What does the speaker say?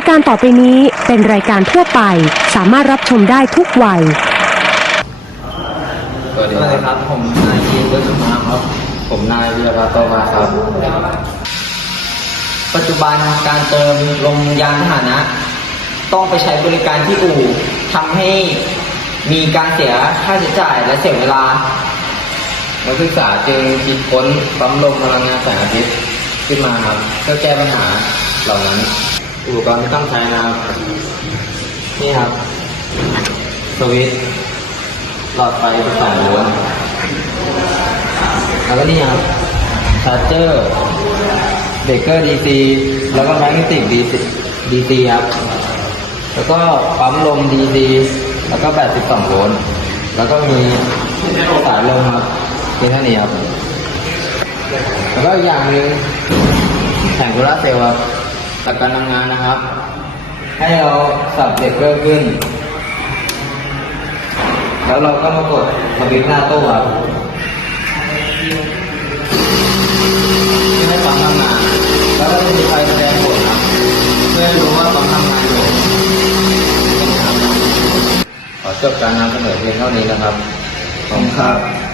ายการต่อไปนี้เป็นรายการทั่วไป สามารถรับชมได้ทุกวัย สวัสดีครับ ผมนายยีนเลิศมาครับ ผมนายวีรพัฒน์โตมาครับ ปัจจุบันการเติมลงยานพาหนะ ต้องไปใช้บริการที่อู่ทำให้มีการเสียค่าใช้จ่ายและเสียเวลา นักศึกษาจึงคิดค้นปั๊มลมพลังงานแสงอาทิตย์ขึ้นมาครับเพื่อแก้ปัญหาเหล่านั้น อุปกรณ์ที่ต้องใช้นะครับ นี่ครับ สวิตช์หลอดไฟ12โวลต์แล้วก็นี่ครับชาร์จเจอร์เบรกเกอร์ DC แล้วก็แมกเนติก DC DC ครับ แล้วก็ปั๊มลม DC แล้วก็แบต12โวลต์แล้วก็มีสายลมครับเพียงเท่านี้ครับ แล้วก็อีกอย่างหนึ่งแผงโซลาเซลล์ครับ จากการทำงานนะครับ ให้เราสับเบรกเกอร์ขึ้น แล้วเราก็มากดสวิตช์หน้าตู้ครับให้ปั๊มทำงานแล้วก็จะมีไฟแสดงผลครับเพื่อรู้ว่าปั๊มทำงานอยู่ขอจบการนำเสนอเพียงเท่านี้นะครับขอบคุณครับ